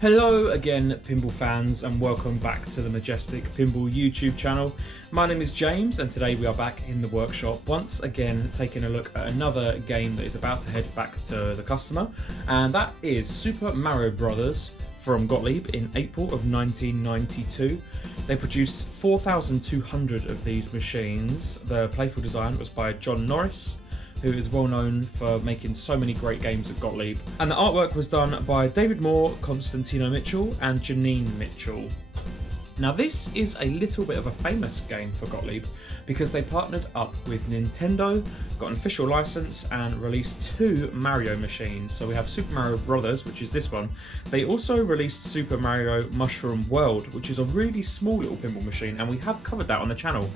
Hello again, pinball fans, and welcome back to the Majestic Pinball YouTube channel. My name is James, and today we are back in the workshop once again, taking a look at another game that is about to head back to the customer, and that is Super Mario Brothers from Gottlieb in April of 1992. They produced 4,200 of these machines. The playfield design was by John Norris, who is well known for making so many great games at Gottlieb. And the artwork was done by David Moore, Constantino Mitchell and Janine Mitchell. Now this is a little bit of a famous game for Gottlieb because they partnered up with Nintendo, got an official license and released two Mario machines. So we have Super Mario Brothers, which is this one. They also released Super Mario Mushroom World, which is a really small little pinball machine, and we have covered that on the channel.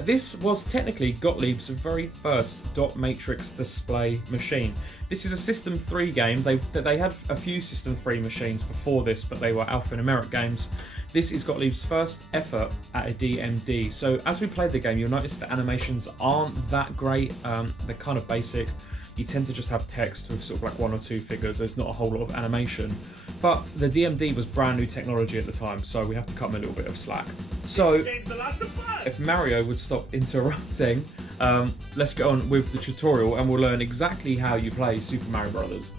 This was technically Gottlieb's very first dot matrix display machine. This is a System 3 game. They had a few System 3 machines before this, but they were alphanumeric games. This is Gottlieb's first effort at a DMD. So as we played the game, you'll notice the animations aren't that great. They're kind of basic. You tend to just have text with sort of like one or two figures. There's not a whole lot of animation. But the DMD was brand new technology at the time, so we have to cut them a little bit of slack. So if Mario would stop interrupting, let's get on with the tutorial and we'll learn exactly how you play Super Mario Brothers.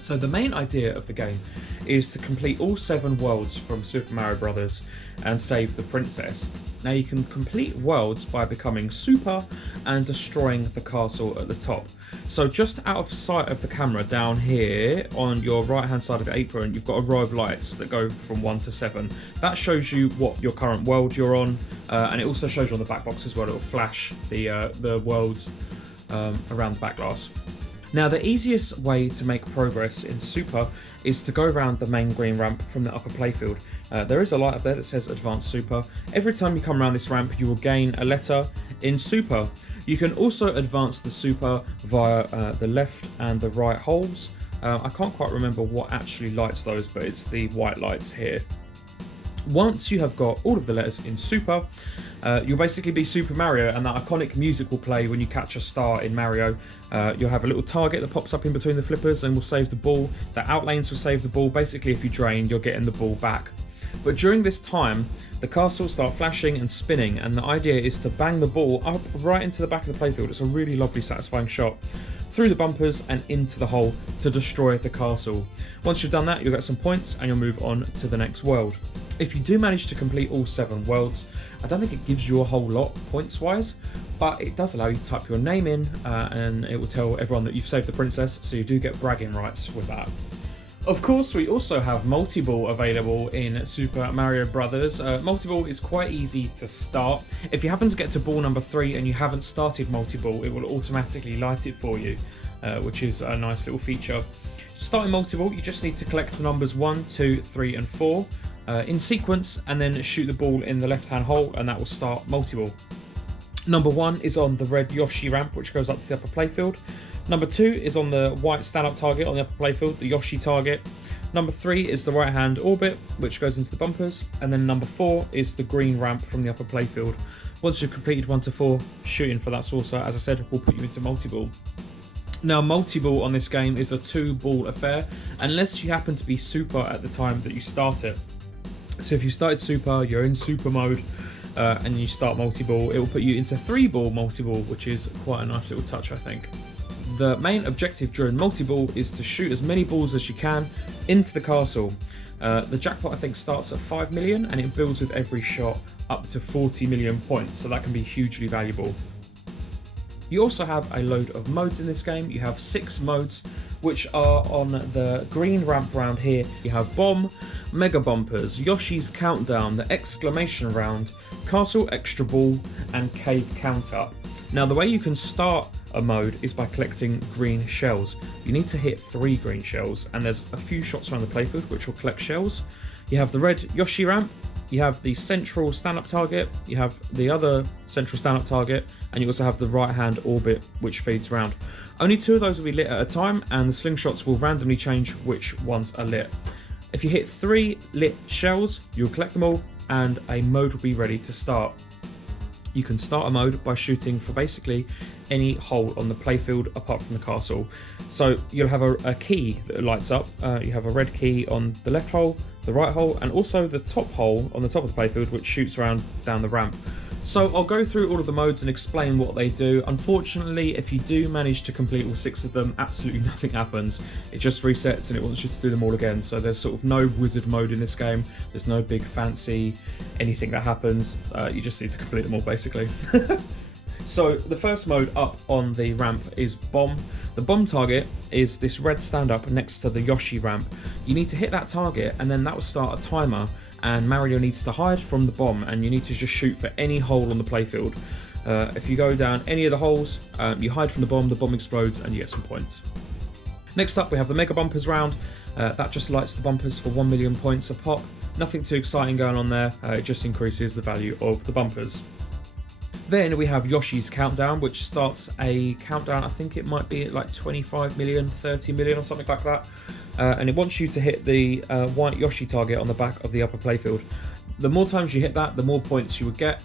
So the main idea of the game is to complete all 7 worlds from Super Mario Brothers and save the princess. Now you can complete worlds by becoming super and destroying the castle at the top. So just out of sight of the camera down here on your right hand side of the apron, you've got a row of lights that go from 1 to 7. That shows you what your current world you're on, and it also shows you on the back box as well. It will flash the worlds around the back glass. Now the easiest way to make progress in Super is to go around the main green ramp from the upper playfield. There is a light up there that says Advanced Super. Every time you come around this ramp you will gain a letter in Super. You can also advance the Super via the left and the right holes. I can't quite remember what actually lights those, but it's the white lights here. Once you have got all of the letters in Super, you'll basically be Super Mario, and that iconic music will play when you catch a star in Mario. You'll have a little target that pops up in between the flippers and will save the ball. The outlanes will save the ball. Basically, if you drain, you're getting the ball back. But during this time, the castle will start flashing and spinning, and the idea is to bang the ball up right into the back of the playfield. It's a really lovely, satisfying shot through the bumpers and into the hole to destroy the castle. Once you've done that, you'll get some points and you'll move on to the next world. If you do manage to complete all 7 worlds, I don't think it gives you a whole lot points wise, but it does allow you to type your name in and it will tell everyone that you've saved the princess, so you do get bragging rights with that. Of course, we also have multi-ball available in Super Mario Brothers. Multi-ball is quite easy to start. If you happen to get to ball number 3 and you haven't started multi-ball, it will automatically light it for you, which is a nice little feature. Starting multi-ball, you just need to collect the numbers 1, 2, 3 and 4 in sequence, and then shoot the ball in the left-hand hole, and that will start multi-ball. Number 1 is on the red Yoshi ramp, which goes up to the upper playfield. Number 2 is on the white stand-up target on the upper playfield, the Yoshi target. Number 3 is the right-hand orbit, which goes into the bumpers. And then number 4 is the green ramp from the upper playfield. Once you've completed 1 to 4, shooting for that saucer, as I said, will put you into multi-ball. Now, multi-ball on this game is a 2-ball affair, unless you happen to be super at the time that you start it. So if you started super, you're in super mode, and you start multi-ball, it will put you into 3-ball multi-ball, which is quite a nice little touch, I think. The main objective during multi-ball is to shoot as many balls as you can into the castle. The jackpot, I think, starts at 5 million and it builds with every shot up to 40 million points, so that can be hugely valuable. You also have a load of modes in this game. You have 6 modes, which are on the green ramp round here. You have Bomb, Mega Bumpers, Yoshi's Countdown, the Exclamation Round, Castle Extra Ball, and Cave Counter. Now, the way you can start a mode is by collecting green shells. You need to hit 3 green shells, and there's a few shots around the playfield which will collect shells. You have the red Yoshi ramp, you have the central stand-up target, you have the other central stand-up target, and you also have the right-hand orbit which feeds around. Only 2 of those will be lit at a time, and the slingshots will randomly change which ones are lit. If you hit 3 lit shells, you'll collect them all, and a mode will be ready to start. You can start a mode by shooting for basically any hole on the playfield apart from the castle. So you'll have a key that lights up. You have a red key on the left hole, the right hole, and also the top hole on the top of the playfield, which shoots around down the ramp. So I'll go through all of the modes and explain what they do. Unfortunately, if you do manage to complete all 6 of them, absolutely nothing happens. It just resets and it wants you to do them all again. So there's sort of no wizard mode in this game. There's no big fancy anything that happens. You just need to complete them all basically. So the first mode up on the ramp is bomb. The bomb target is this red stand-up next to the Yoshi ramp. You need to hit that target and then that will start a timer, and Mario needs to hide from the bomb, and you need to just shoot for any hole on the playfield. If you go down any of the holes, you hide from the bomb explodes and you get some points. Next up we have the Mega Bumpers round. That just lights the bumpers for 1 million points a pop. Nothing too exciting going on there, it just increases the value of the bumpers. Then we have Yoshi's Countdown, which starts a countdown, I think it might be at like 25 million, 30 million or something like that. And it wants you to hit the white Yoshi target on the back of the upper playfield. The more times you hit that, the more points you would get.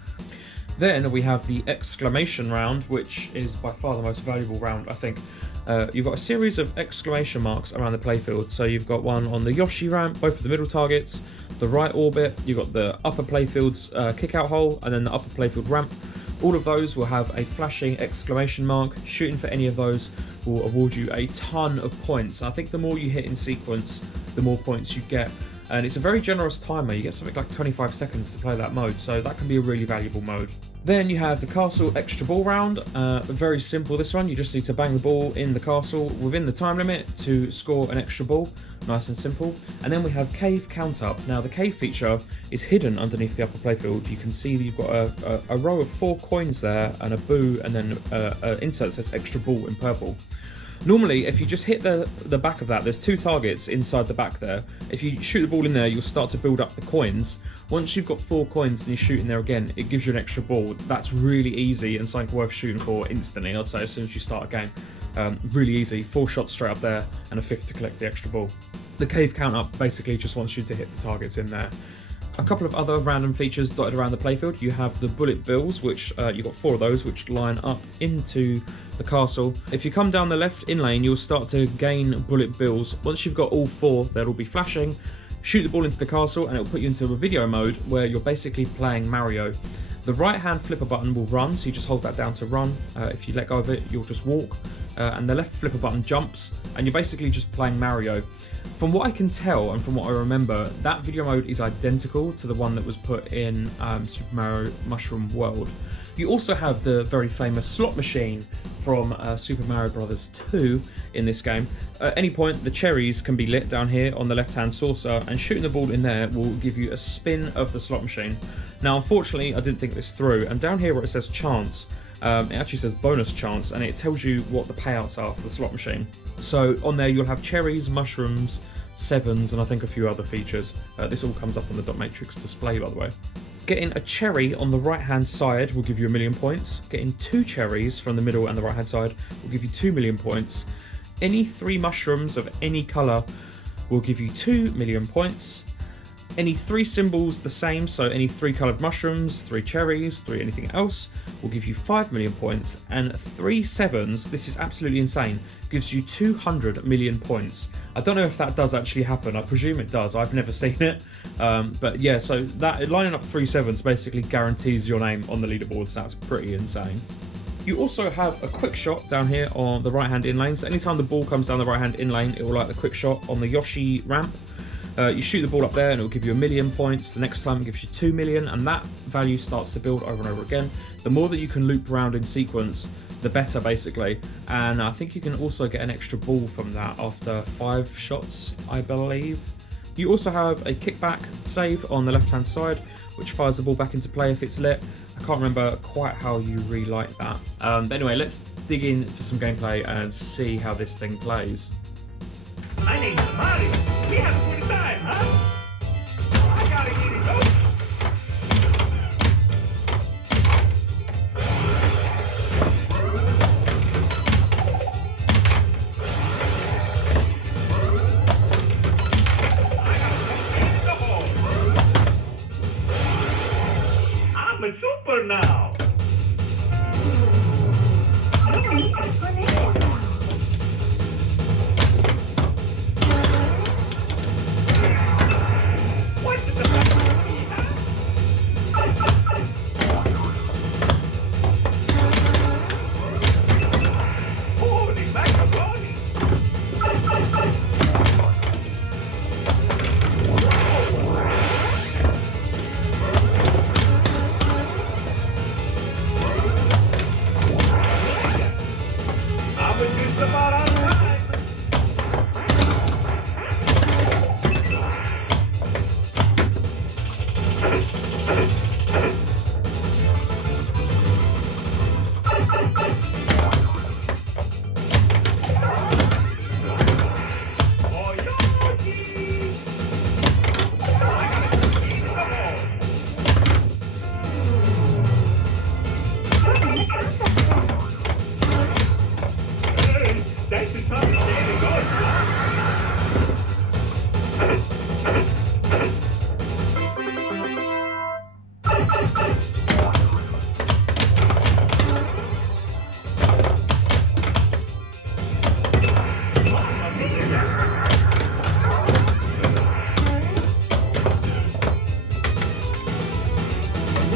Then we have the exclamation round, which is by far the most valuable round, I think. You've got a series of exclamation marks around the playfield. So you've got one on the Yoshi ramp, both of the middle targets, the right orbit, you've got the upper playfield's kick-out hole, and then the upper playfield ramp. All of those will have a flashing exclamation mark. Shooting for any of those will award you a ton of points. I think the more you hit in sequence, the more points you get. And it's a very generous timer. You get something like 25 seconds to play that mode, so that can be a really valuable mode. Then you have the castle extra ball round. Very simple this one. You just need to bang the ball in the castle within the time limit to score an extra ball. Nice and simple. And then we have cave count up. Now the cave feature is hidden underneath the upper playfield. You can see that you've got a row of 4 coins there and a boo, and then an insert that says extra ball in purple. Normally, if you just hit the back of that, there's 2 targets inside the back there. If you shoot the ball in there, you'll start to build up the coins. Once you've got 4 coins and you shoot in there again, it gives you an extra ball. That's really easy and something worth shooting for instantly, I'd say, as soon as you start a game. Really easy, 4 shots straight up there and a 5th to collect the extra ball. The cave count up basically just wants you to hit the targets in there. A couple of other random features dotted around the playfield. You have the bullet bills, which you've got 4 of those, which line up into the castle. If you come down the left in lane, you'll start to gain bullet bills. Once you've got all 4, they'll all be flashing. Shoot the ball into the castle and it'll put you into a video mode where you're basically playing Mario. The right hand flipper button will run, so you just hold that down to run. If you let go of it, you'll just walk. And the left flipper button jumps, and you're basically just playing Mario. From what I can tell and from what I remember, that video mode is identical to the one that was put in Super Mario Mushroom World. You also have the very famous slot machine from Super Mario Bros. 2 in this game. At any point, the cherries can be lit down here on the left-hand saucer, and shooting the ball in there will give you a spin of the slot machine. Now, unfortunately, I didn't think this through, and down here where it says chance, it actually says bonus chance, and it tells you what the payouts are for the slot machine. So on there, you'll have cherries, mushrooms, sevens, and I think a few other features. This all comes up on the dot matrix display, by the way. Getting a cherry on the right-hand side will give you 1 million points. Getting 2 cherries from the middle and the right-hand side will give you 2 million points. Any 3 mushrooms of any colour will give you 2 million points. Any 3 symbols the same, so any 3 coloured mushrooms, 3 cherries, 3 anything else, will give you 5 million points, and 3 sevens, this is absolutely insane, gives you 200 million points. I don't know if that does actually happen, I presume it does, I've never seen it, but yeah, so that lining up 3 sevens basically guarantees your name on the leaderboards. That's pretty insane. You also have a quick shot down here on the right hand in lane, so anytime the ball comes down the right hand in lane, it will light the quick shot on the Yoshi ramp. You shoot the ball up there and it will give you 1 million points. The next time it gives you 2 million, and that value starts to build over and over again. The more that you can loop around in sequence, the better basically. And I think you can also get an extra ball from that after 5 shots, I believe. You also have a kickback save on the left hand side, which fires the ball back into play if it's lit. I can't remember quite how you relight that. But anyway, let's dig into some gameplay and see how this thing plays. My name's Mario. We have a good time, huh? I gotta get it going. I'm a super now. about on time. Oh, Yogi! I gotta keep the ball. Hey, that's the time to stay and go. Mamma mia!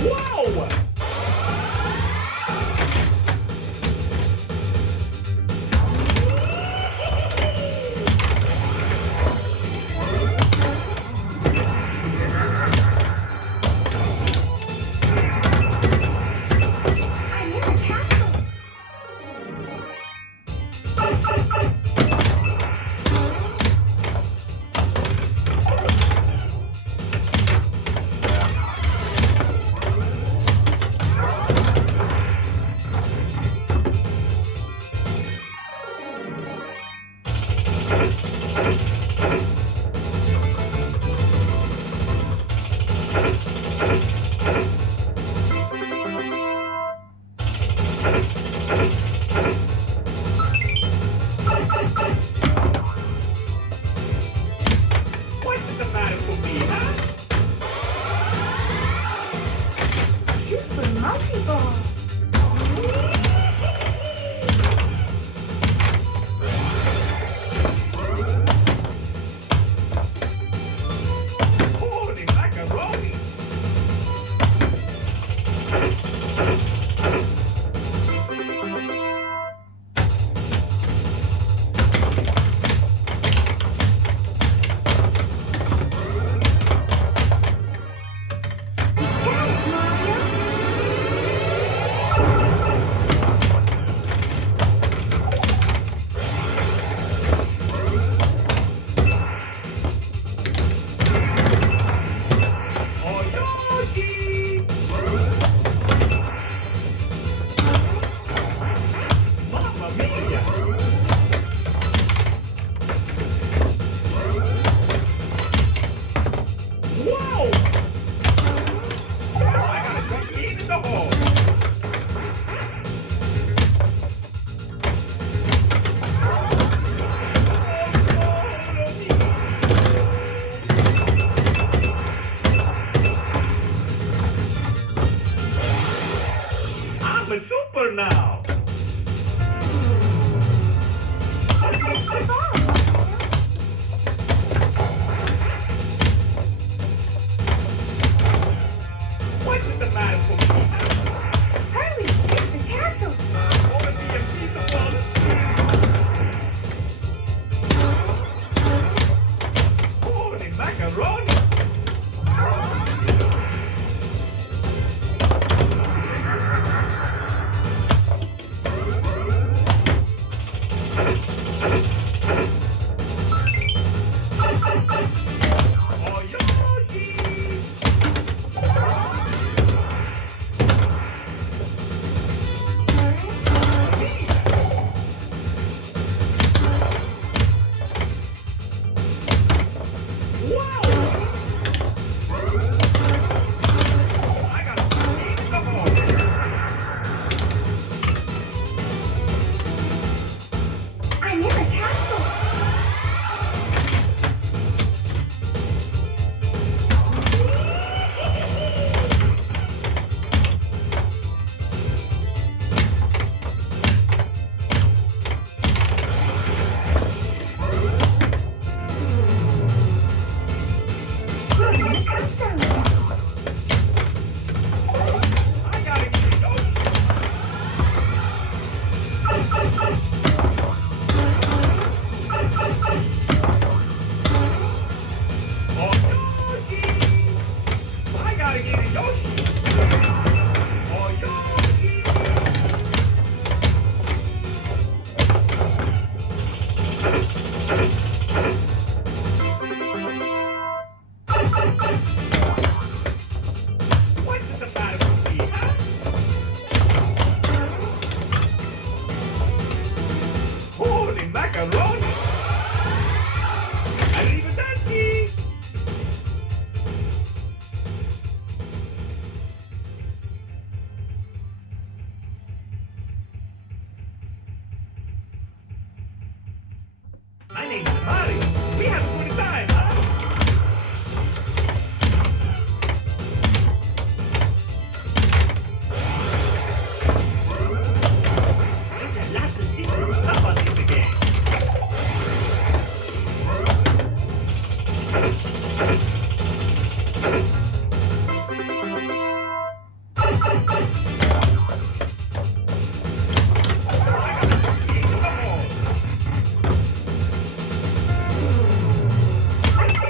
Wow! I'm in the castle. What's the matter with me, huh? Super multi-ball. Holy macaroni! Got it, Mario. Oh, Yogi! Mamma mia! Wow! I gotta jump in the hole. I'm a super now. It's the ball, Mario. What's the matter with me? Hurry, it's the castle. I wanna be a piece of wallet. Holy macaroni! Oh, Yogi! Wow! I gotta keep the ball. I'm in the castle. macaroni. Arrivederci. My name's Mario. We have a good time, huh? There's a lot of secret stuff on this game.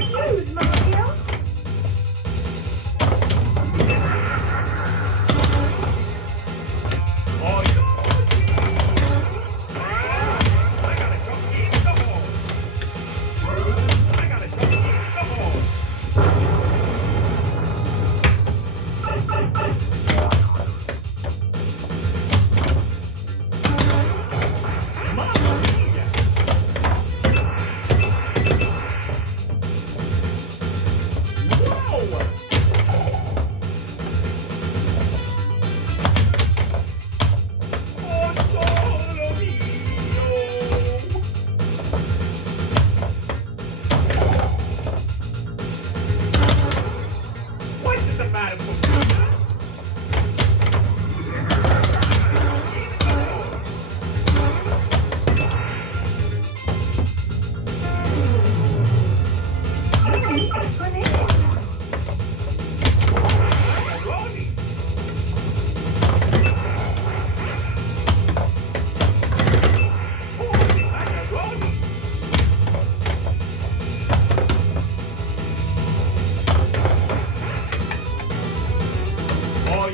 Use Mario. Oh, I gotta jump in the hole. I gotta jump in the hole. Mamma mia! Whoa! Oh, solo mio! What is the matter with you? Macaroni! Holy macaroni! Oh,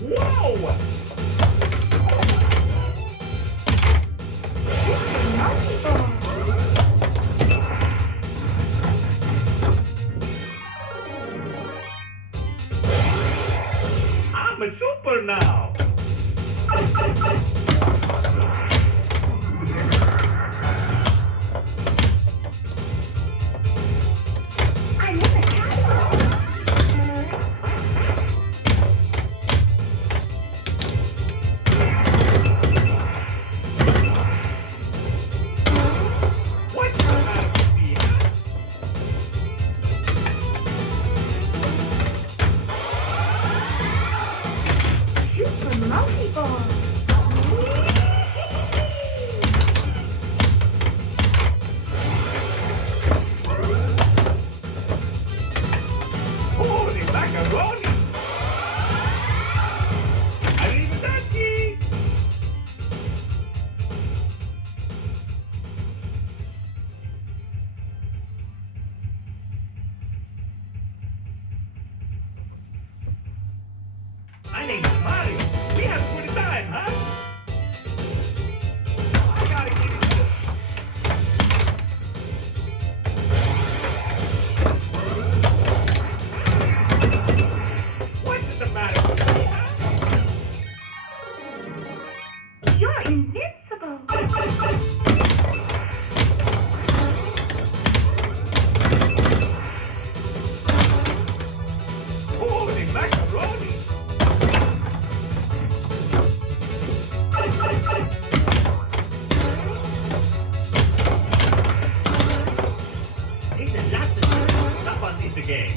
Whoa! Monkey ball. I'm a super now! I'm in the castle. What's the matter with me, huh? Super monkey ball. Holy macaroni! Arrivederci! My name's Mario. We have a good time, huh? I gotta get it. What's the matter with me, huh? You're invincible. Holy macaroni! There's a lot of stuff on this game.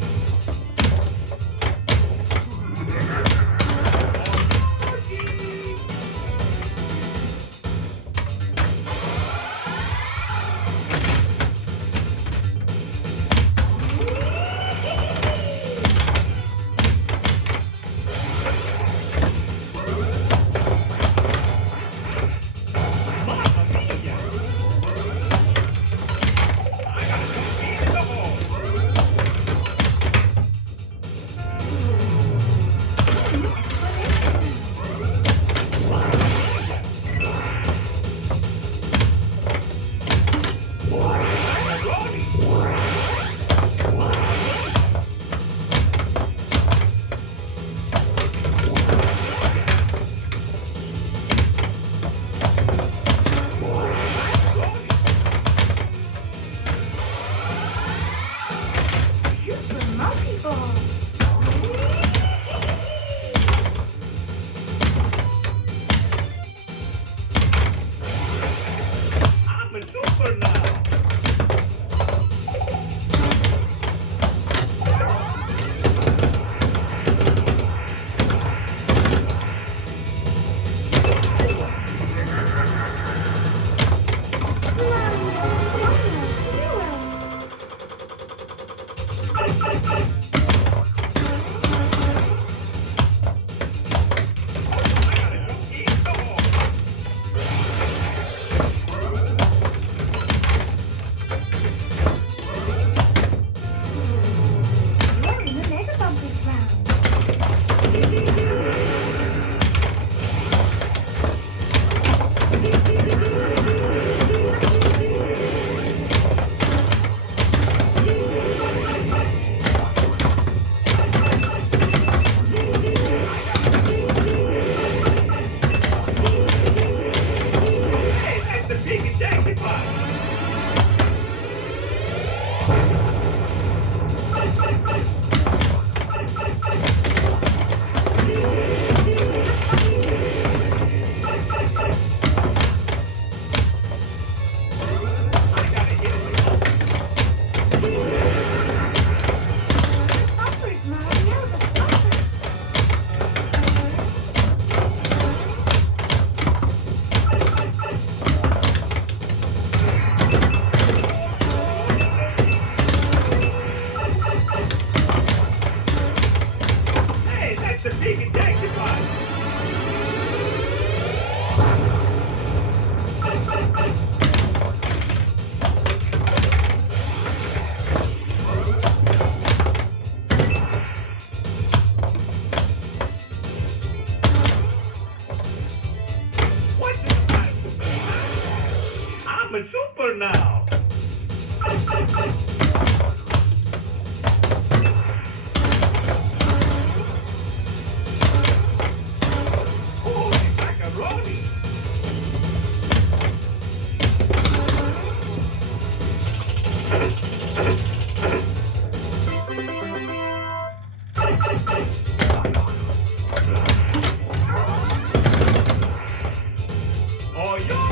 a super now. Holy macaroni. Oh, yeah.